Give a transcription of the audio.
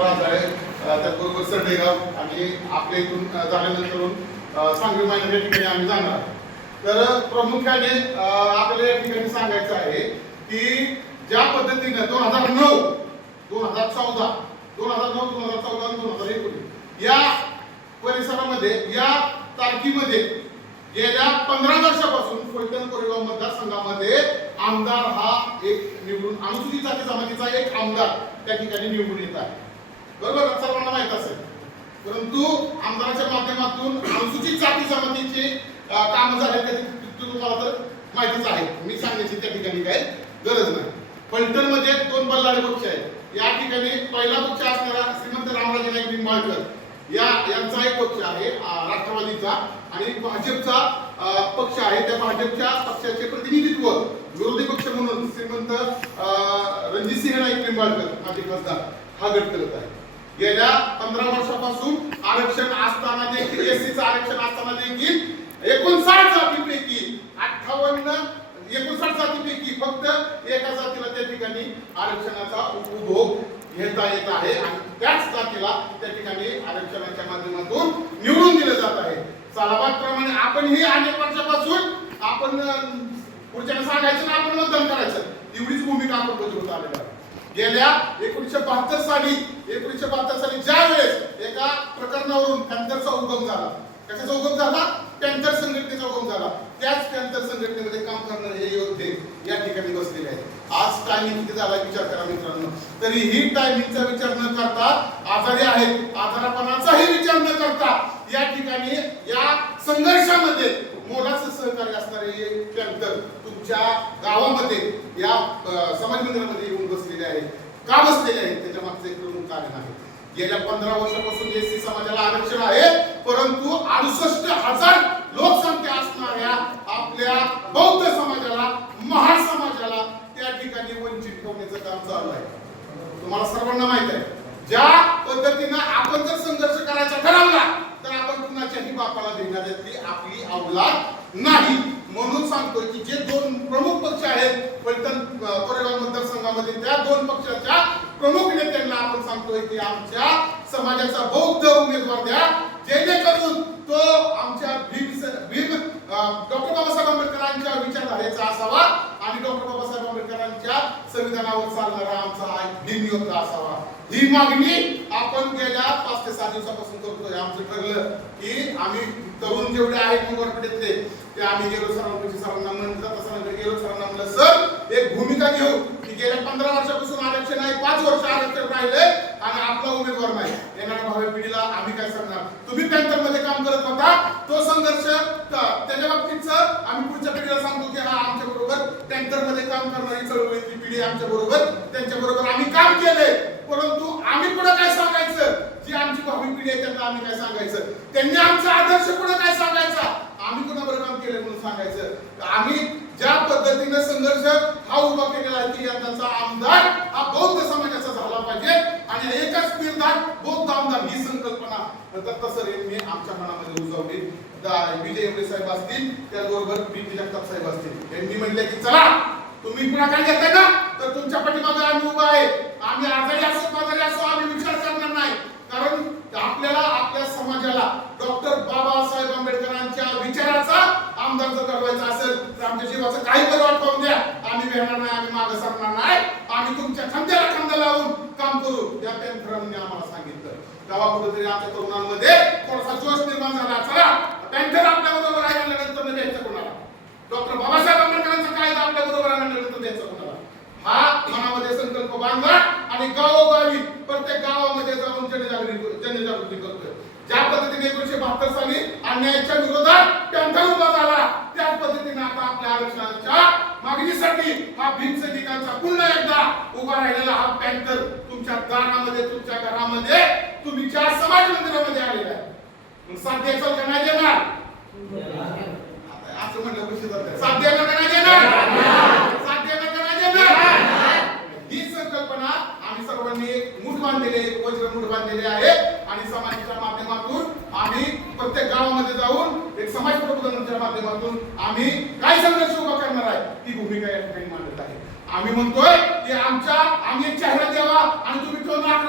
राजाळे त्याचबरोबर सरडेगाव आणि आपल्या इथून झाल्यानंतर झाल्यानंतरून सांगली महिन्यात या ठिकाणी आम्ही जाणार. तर प्रामुख्याने आपल्याला या ठिकाणी सांगायचं आहे की ज्या पद्धतीने दोन हजार नऊ दोन हजार चौदा दोन हजार नऊ दोन हजार चौदा दोन हजार एकोणीस या परिसरामध्ये या तारखेमध्ये गेल्या पंधरा वर्षापासून फलटण कोरेगाव मतदारसंघामध्ये आमदार हा एक निवडून अनुसूचित जाती जमातीचा एक आमदार त्या ठिकाणी निवडून येत आहे. बरोबर सर्वांना माहीत असेल. परंतु आमदाराच्या माध्यमातून अनुसूचित जाती जमातीचे काम झाले ते तुम्हाला तर माहितीच आहे. मी सांगण्याची त्या ठिकाणी काही गरज नाही. फलटणमध्ये दोन बल्लाडे पक्ष आहेत. या ठिकाणी पहिला पक्ष असणारा श्रीमंत रामराजे नाईक निंबाळकर. या यांचा एक पक्ष आहे राष्ट्रवादीचा. आणि भाजपचा पक्ष आहे. त्या भाजपच्या पक्षाचे प्रतिनिधित्व विरोधी पक्ष म्हणून श्रीमंत अं, रणजितसिंह नाईक निंबाळकर माझे खासदार हा गट करत आहे गेल्या पंधरा वर्षापासून आरक्षण असताना देखील एससीचं आरक्षण असताना देखील एकोणसाठ जातीपैकी अठ्ठावन्न एकोणसाठ जातीपैकी फक्त एका जातीला त्या ठिकाणी आरक्षणाचा उपभोग घेता येत आहे आणि त्याच जातीला त्या ठिकाणी आरक्षणाच्या माध्यमातून निवडून दिलं जात आहे. प्रमाणे आपणही अनेक वर्षापासून आपण पुढच्या सांगायचं ना आपण मतदान करायचं. एवढीच भूमिका आपण बजावत आलेलो आहे गेल्या एकोणीशे बहात्तर साली एकोणीशे बहात्तर साली ज्या वेळेस एका प्रकरणावरून पॅन्थरचा उगम झाला. कशाचा उगम झाला? पॅन्थर संघटनेचा उगम झाला. त्याच पॅन्थर संघटनेमध्ये काम करणारे हे योद्धे या ठिकाणी बसलेले आहेत. आज टायमिंग किती झाला विचार करा मित्रांनो. तरीही टायमिंगचा विचार न करता आजारी आहेत आजारापणाचाही विचार न करता या ठिकाणी या संघर्षामध्ये मोलाचं सहकार्य असणारे हे पॅन्थर तुमच्या गावामध्ये या समाज मंदिरामध्ये येऊन बसलेले आहेत. का बसलेले आहेत? त्याच्या मागचं एक प्रमुख कारण आहे. गेल्या पंधरा वर्षापासून एससी समाजाला आरक्षण आहे परंतु अडुसष्ट हजार लोकसंख्या असणाऱ्या आपल्या बौद्ध समाजाला महार समाजाला त्या ठिकाणी वंचित ठेवण्याचं काम चालू आहे. तुम्हाला सर्वांना माहीत आहे ज्या पद्धतीनं आपण जर संघर्ष करायचा ठरवला तर आपण कुणाच्याही बापाला देणाऱ्यातली आपली अवलाद नाही. म्हणून सांगतोय की जे दोन प्रमुख पक्ष आहेत फलटण कोरेगाव मतदारसंघामध्ये त्या दोन पक्षाच्या प्रमुख नेत्यांना आपण सांगतोय की आमच्या समाजाचा बौद्ध उमेदवार द्या. जेणेकरून तो आमच्या भीम भीम डॉक्टर बाबासाहेब आंबेडकरांच्या विचारधारेचा असावा आणि डॉक्टर बाबासाहेब आंबेडकरांच्या संविधानावर चालणारा आमचा हा भीम योद्धा असावा. ही मागणी आपण गेल्या पाच ते सहा दिवसापासून करतोय. आमचं ठरलं की आम्ही तरुण जेवढे आहेत मुंबईपेठेतले ते आम्ही गेलो सरांकडे सरांना म्हणलं तसं नंतर गेलो सरांना म्हणलं सर एक भूमिका घेऊ. की गेल्या पंधरा वर्षापासून आरक्षण आहे पाच वर्ष आरक्षण राहिले आणि आपला उमेदवार नाही. येणाऱ्या भावी पिढीला आम्ही काय सांगणार? तुम्ही पॅन्थरमध्ये काम करत होता तो संघर्ष त्याच्या त्याच्या सर आम्ही पुढच्या पिढीला सांगतो की हा आमच्या बरोबर पॅन्थरमध्ये काम करणारी चळवळीतली पिढी आमच्या बरोबर त्यांच्या बरोबर आम्ही काम केलंय परंतु आम्ही पुढे काय सांगायचं? जी आमची भावी पिढी आहे त्यांना आम्ही काय सांगायचं? त्यांनी आमचा आदर्श पुढे काय सांगायचा? आम्ही कुणाबरोबर काम केलं म्हणून सांगायचं? आम्ही ज्या पद्धतीने संघर्ष हा उभा केलेला आहे की यंदाचा आमदार हा बौद्ध समाजाचा झाला पाहिजे. आणि एकच निर्धार बौद्ध आमदार ही संकल्पना. दत्त सर यांनी आमच्या मनामध्ये रुजवली विजय एवढे साहेब असतील त्याचबरोबर पी. जगताप साहेब असतील. यांनी म्हणले की चला तुम्ही काय घेताय ना तर तुमच्या पाठीमागे आम्ही उभा आहे. आम्ही आजारी असो पाजारी असो आम्ही विचार करतो नाही कारण आपल्याला आपल्या समाजाला डॉक्टर बाबासाहेब आंबेडकरांच्या विचाराचा आमदार जर घडवायचा असेल तर आमच्या जीवाचं काही बरं वाटवून द्या आम्ही भेटणार नाही आम्ही मागे सरणार नाही आम्ही तुमच्या खांद्याला खांदा लावून काम करू आम्हाला सांगितलं. तेव्हा कुठेतरी आमच्या तरुणांमध्ये थोडासा जोश निर्माण झाला. चला पॅन्थर आपल्या बरोबर आहे म्हणल्यानंतर द्यायचं कोणाला? डॉक्टर बाबासाहेब आंबेडकरांचा कायदा आपल्या बरोबर आहे म्हणल्यानंतर द्यायचं कोणाला? हा मनामध्ये संकल्प बांधला आणि गावोगावी प्रत्येक गावामध्ये जाऊन जनजागृती जनजागृती करतोय. ज्या पद्धतीने एकोणीशे बहात्तर साली अन्यायाच्या विरोधात पॅन्थर उभा झाला त्याच पद्धतीने आता आपल्या आरक्षणाच्या मागणीसाठी हा भीम सैनिकांचा पुन्हा एकदा उभा राहिलेला हा पॅन्थर तुमच्या दारामध्ये तुमच्या घरामध्ये तुम्ही ज्या समाज मंदिरामध्ये आलेला आहे मग साध्य का नाही देणार. असं म्हणलं कशी जाते साध्य का नाही देणार. साध्य का नाही देणार. ही संकल्पना आम्ही सर्वांनी मूठ बांधलेले वज्र मूठ बांधलेले आहे. आणि समाजाच्या माध्यमातून आम्ही प्रत्येक गावामध्ये जाऊन एक समाज प्रबोधनाच्या माध्यमातून आम्ही काय संघर्ष उभा करणार आहे ती भूमिका या ठिकाणी मांडत आहे. आम्ही म्हणतोय की आमच्या आम्ही चेहरा द्यावा आणि तुम्ही तो नाक